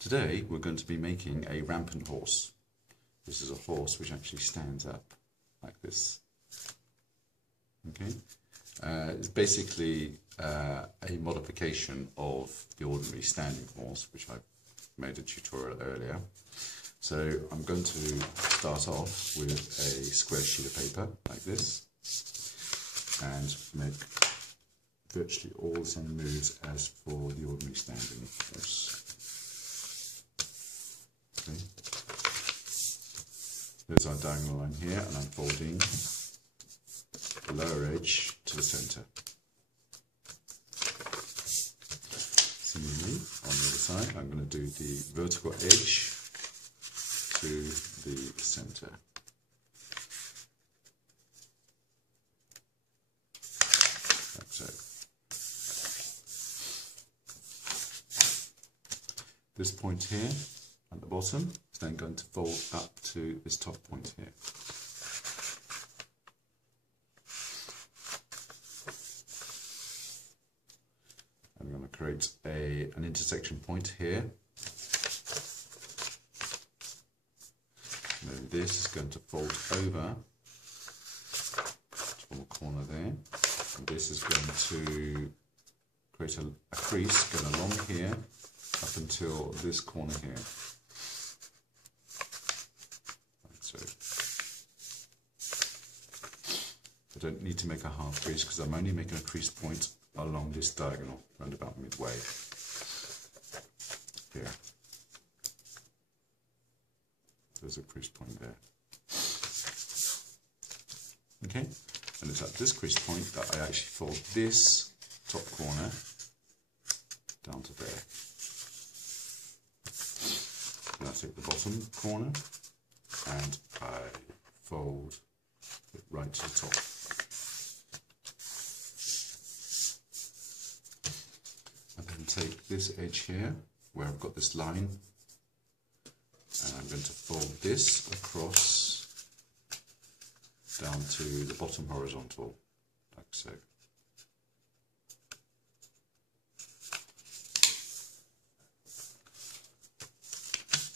Today we're going to be making a rampant horse. This is a horse which actually stands up like this. Okay, it's basically a modification of the ordinary standing horse, which I made a tutorial earlier. So I'm going to start off with a square sheet of paper like this and make virtually all the same moves as for the ordinary standing horse. Okay. There's our diagonal line here, and I'm folding the lower edge to the centre. Similarly, on the other side, I'm going to do the vertical edge to the centre. Like so. This point here at the bottom is then going to fold up to this top point here. I'm going to create an intersection point here. And then this is going to fold over to the corner there. And this is going to create a crease going along here up until this corner here. Like so. I don't need to make a half crease because I'm only making a crease point along this diagonal, round about midway here. There's a crease point there. Okay, and it's at this crease point that I actually fold this top corner down to there. And I take the bottom corner and I fold it right to the top. And then take this edge here where I've got this line, and I'm going to fold this across down to the bottom horizontal, like so.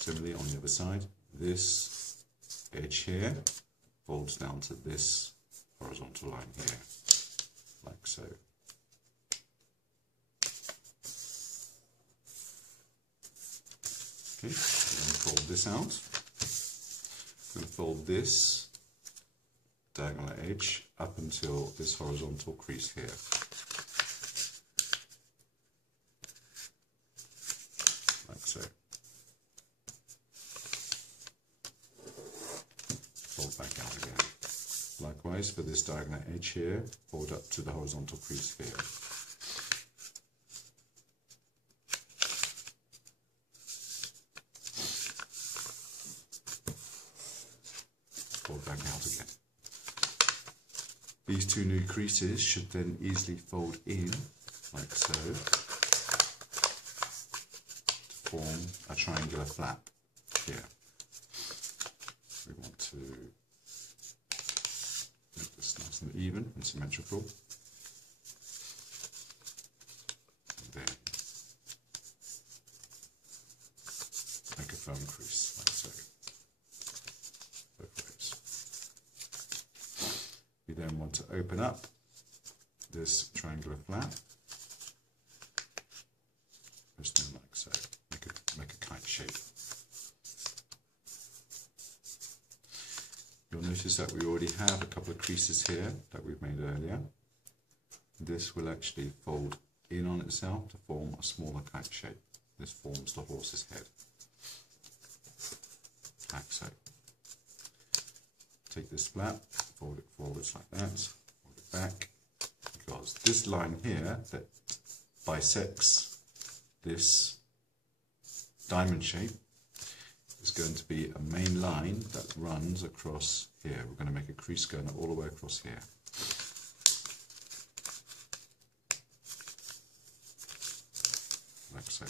Similarly on the other side, this edge here folds down to this horizontal line here, like so. Okay, I'm going to fold this out. I'm going to fold this diagonal edge up until this horizontal crease here. Like so. Fold back out again. Likewise for this diagonal edge here, fold up to the horizontal crease here. Fold back out again. These two new creases should then easily fold in, like so, to form a triangular flap here. We want to make this nice and even and symmetrical. And then make a firm crease, like so. Both ways. We then want to open up this triangular flap, just then like so. Make a kite shape. You'll notice that we already have a couple of creases here that we've made earlier. This will actually fold in on itself to form a smaller kite shape. This forms the horse's head, like so. Take this flap, fold it forwards like that, fold it back, because this line here that bisects this diamond shape is going to be a main line that runs across here. We're going to make a crease going all the way across here. Like so.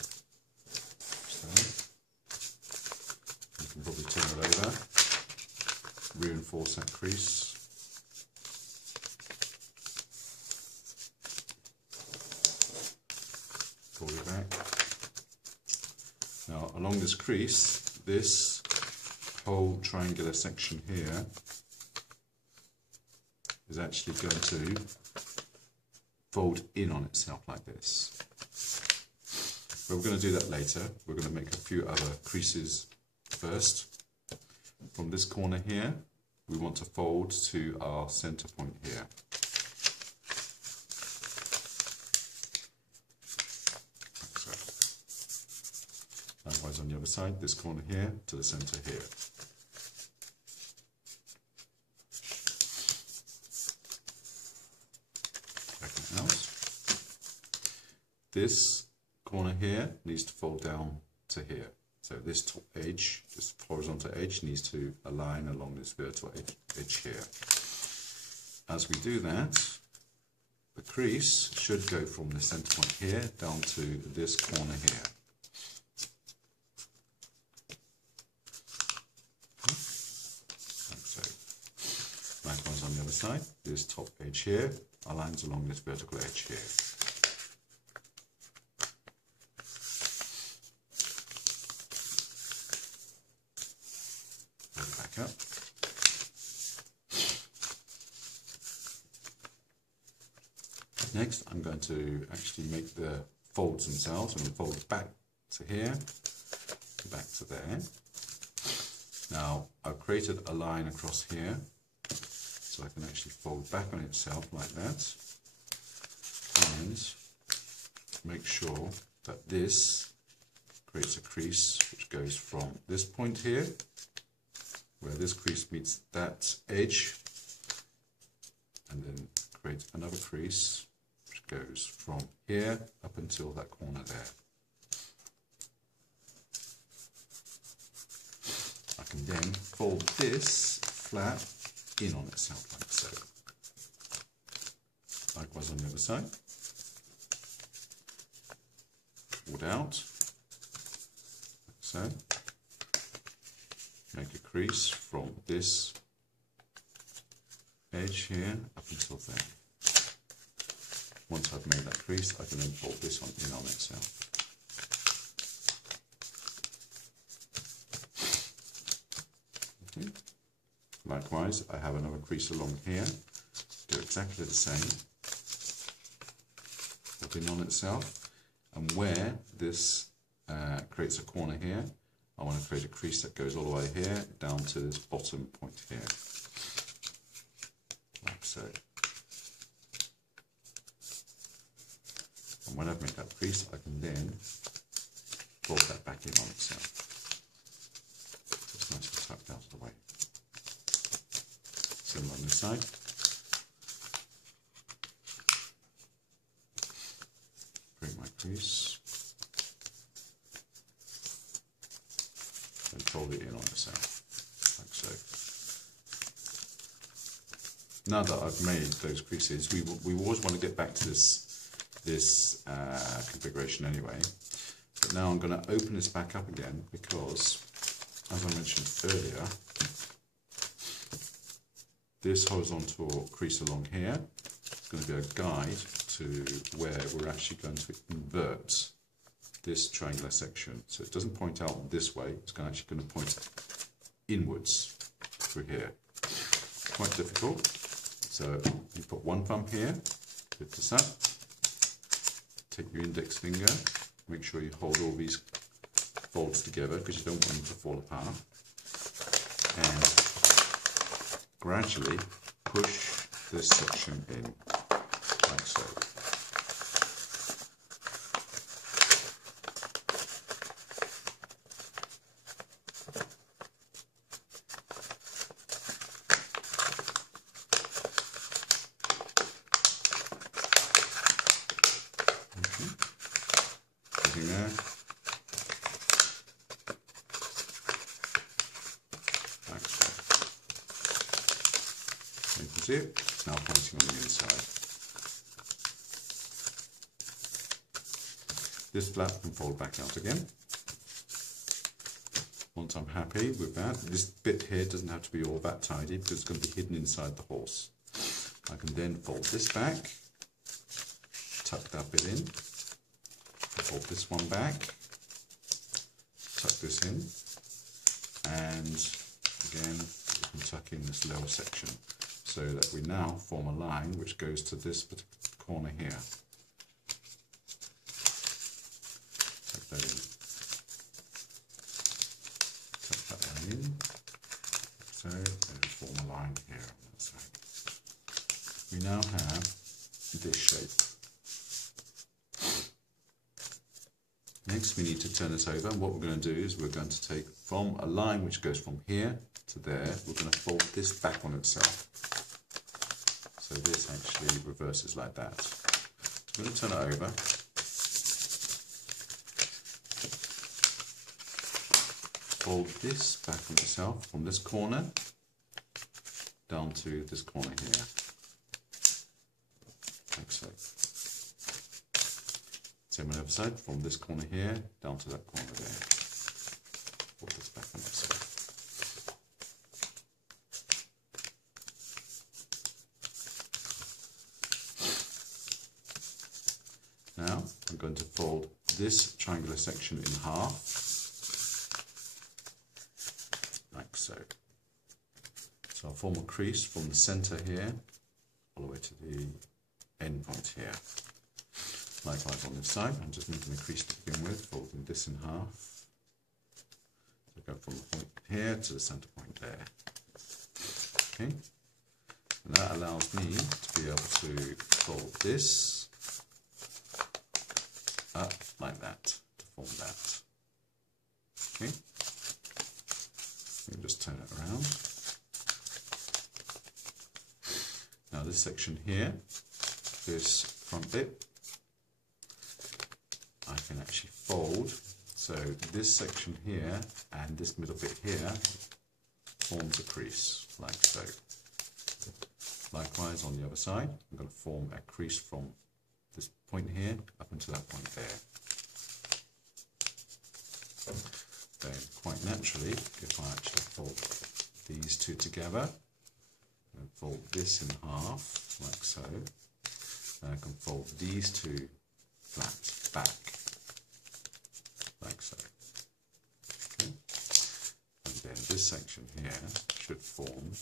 You can probably turn it over, reinforce that crease. Pull it back. Now along this crease, this whole triangular section here is actually going to fold in on itself like this. But we're going to do that later. We're going to make a few other creases first. From this corner here, we want to fold to our center point here. Like so. Likewise on the other side, this corner here to the center here. This corner here needs to fold down to here. So this top edge, this horizontal edge, needs to align along this vertical edge here. As we do that, the crease should go from the center point here down to this corner here. Like so. Likewise on the other side, this top edge here aligns along this vertical edge here. Up. Next, I'm going to actually make the folds themselves. I'm going to fold back to here, back to there. Now, I've created a line across here, so I can actually fold back on itself like that, and make sure that this creates a crease which goes from this point here, where this crease meets that edge, and then create another crease which goes from here up until that corner there. I can then fold this flat in on itself like so. Likewise on the other side. Fold out, like so. Make a crease from this edge here up until there. Once I've made that crease, I can then fold this one in on itself. Okay. Likewise, I have another crease along here. Do exactly the same. Fold in on itself, and where this creates a corner here, I want to create a crease that goes all the way here down to this bottom point here, like so. And when I've made that crease, I can then fold that back in on itself. Just nicely tucked out of the way. Similar on this side. Create my crease. And fold it in on itself, like so. Now that I've made those creases, we always want to get back to this configuration anyway. But now I'm going to open this back up again because, as I mentioned earlier, this horizontal crease along here is going to be a guide to where we're actually going to invert this triangular section. So it doesn't point out this way, it's actually going to point inwards through here. Quite difficult. So you put one thumb here, lift this up, take your index finger, make sure you hold all these folds together because you don't want them to fall apart, and gradually push this section in, like so. There. Like so. You can see it, it's now pointing on the inside. This flap can fold back out again. Once I'm happy with that, this bit here doesn't have to be all that tidy because it's going to be hidden inside the horse. I can then fold this back, tuck that bit in, fold this one back, tuck this in, and again we can tuck in this lower section so that we now form a line which goes to this particular corner here. Tuck that in. Tuck that one in. So we form a line here on that side. We now have this shape. Next we need to turn this over, and what we're going to do is we're going to take from a line which goes from here to there, we're going to fold this back on itself. So this actually reverses like that. I'm going to turn it over. Fold this back on itself from this corner down to this corner here, like so. Same on the other side, from this corner here down to that corner there. Fold this back on itself. Now I'm going to fold this triangular section in half, like so. So I'll form a crease from the centre here all the way to the end point here. Likewise on this side, I'm just making a crease to begin with, folding this in half. So go from the point here to the centre point there. Okay, and that allows me to be able to fold this up like that to form that. Okay, you just turn it around. Now this section here, this front bit, I can actually fold, so this section here and this middle bit here forms a crease, like so. Likewise on the other side, I'm going to form a crease from this point here up until that point there. Then quite naturally, if I actually fold these two together, and fold this in half, like so, then I can fold these two flaps back, like so. Okay. And then this section here should form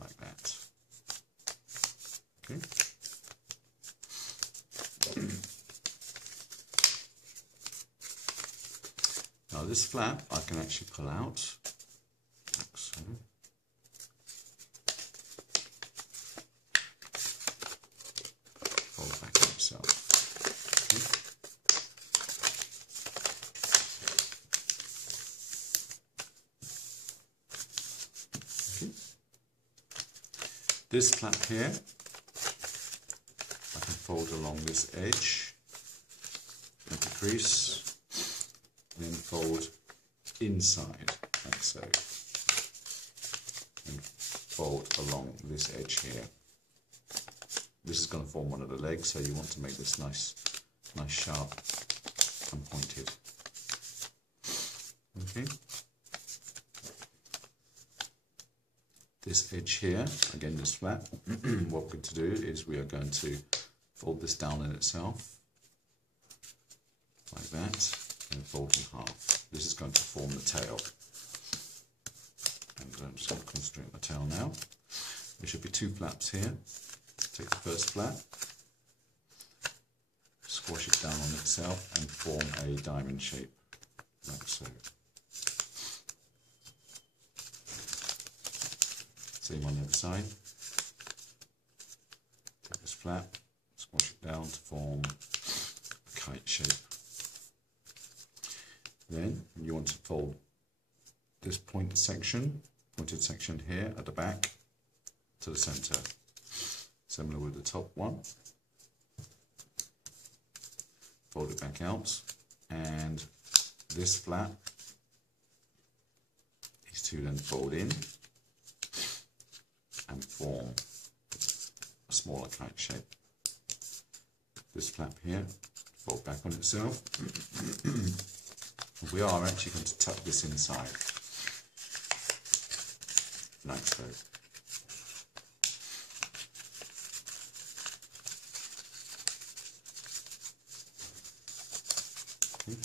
like that. Okay. Now this flap I can actually pull out, like so. Fold back on itself. Okay. Okay. This flap here, I can fold along this edge, make a crease, then fold inside, like so, and fold along this edge here. This is going to form one of the legs, so you want to make this nice sharp and pointed. Okay. This edge here, again this flap, what we're going to do is we are going to fold this down in itself, like that, and fold in half. This is going to form the tail. And I'm just going to concentrate on the tail now. There should be two flaps here. Take the first flap, squash it down on itself and form a diamond shape, like so. Same on the other side. Take this flap, squash it down to form a kite shape. Then you want to fold this pointed section here at the back to the centre. Similar with the top one. Fold it back out, and this flap, these two then fold in and form a smaller kite shape. This flap here, fold back on itself. We are actually going to tuck this inside, like so. Okay.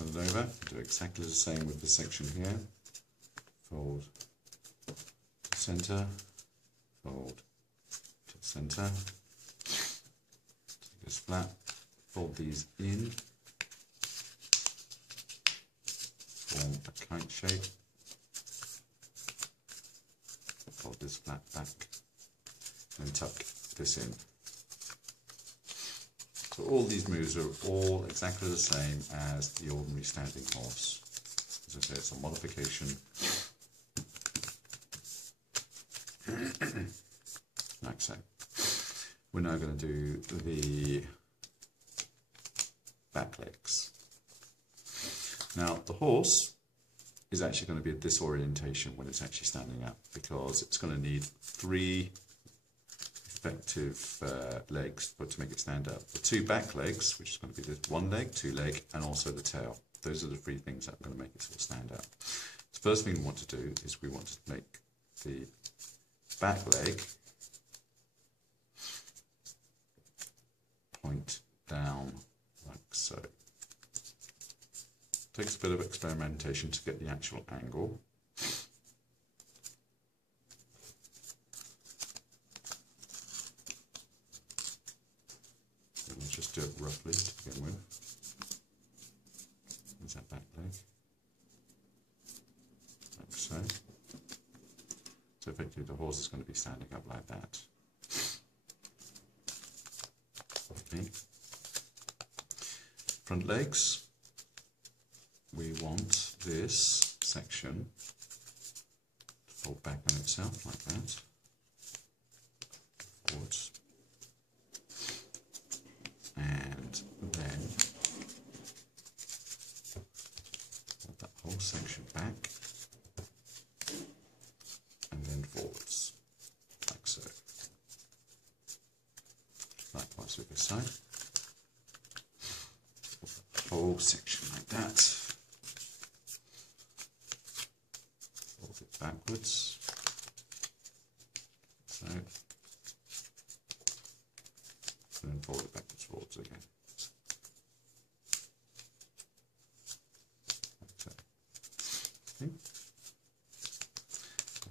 turn it over, do exactly the same with this section here. Fold to center, fold to center, take this flat, fold these in, form a kite shape, fold this flat back, and tuck this in. So all these moves are all exactly the same as the ordinary standing horse. As I say, it's a modification. Like so. We're now going to do the back legs. Now the horse is actually going to be a disorientation when it's actually standing up, because it's going to need 3 effective legs to make it stand up. The 2 back legs, which is going to be the 1 leg, 2 leg, and also the tail. Those are the 3 things that are going to make it sort of stand up. The first thing we want to do is we want to make the back leg point down like so. Takes a bit of experimentation to get the actual angle. We'll just do it roughly to begin with. There's that back leg. Like so. So effectively the horse is going to be standing up like that. Okay. Front legs. We want this section to fold back on itself like that. Forwards. And then fold that whole section back. And then forwards, like so. Likewise with this side. Whole section like that. Fold it backwards. So. And then fold it backwards, forwards again. Like so. Okay.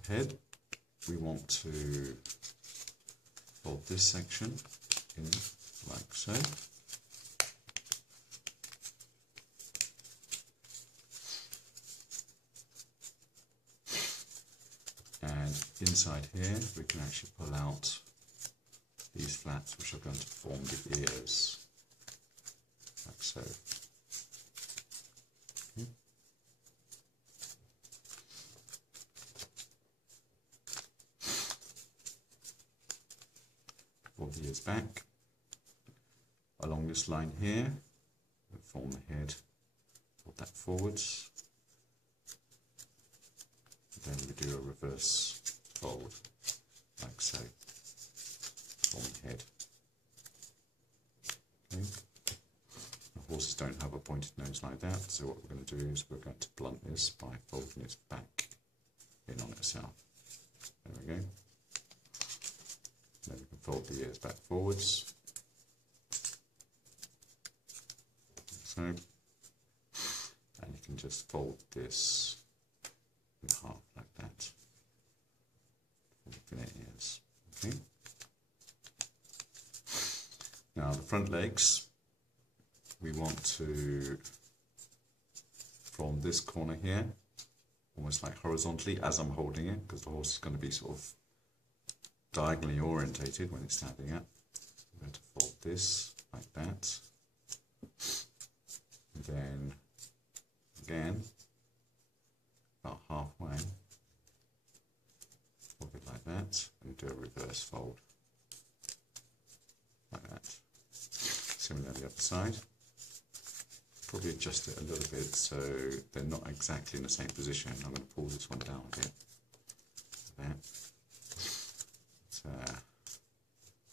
Head, we want to fold this section in like so. And inside here we can actually pull out these flats which are going to form the ears, like so. Okay. Fold the ears back along this line here, we'll form the head, fold that forwards, then we do a reverse fold like so, form the head. Okay. The horses don't have a pointed nose like that, so what we're going to do is we're going to blunt this by folding its back in on itself. There we go. Then we can fold the ears back forwards, so, and you can just fold this in half like that, for the ears. Okay. Now the front legs, we want to, from this corner here, almost like horizontally as I'm holding it, because the horse is going to be sort of diagonally orientated when it's standing up. I'm going to fold this like that, and then again about halfway, fold it like that, and do a reverse fold like that. Similarly the other side. Probably adjust it a little bit so they're not exactly in the same position. I'm going to pull this one down a bit. There.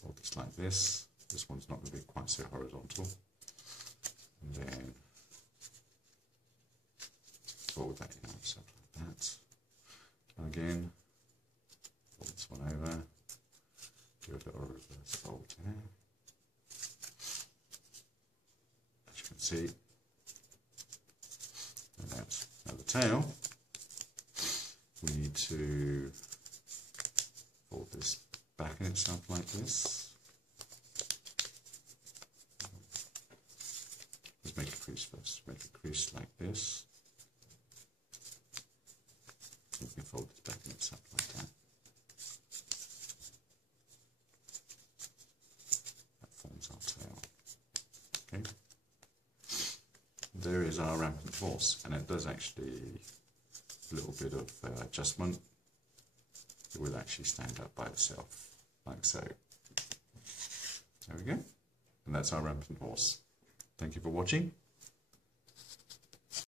Fold this like this. This one's not going to be quite so horizontal. And then fold that in so like that. And again, fold this one over. Do a little reverse fold there. As you can see, tail, we need to fold this back in itself like this. Let's make a crease first. Make a crease like this. We can fold this back in itself like that. That forms our tail. Okay. There is our rampant horse, and it does actually a little bit of adjustment. It will actually stand up by itself, like so. There we go. And that's our rampant horse. Thank you for watching.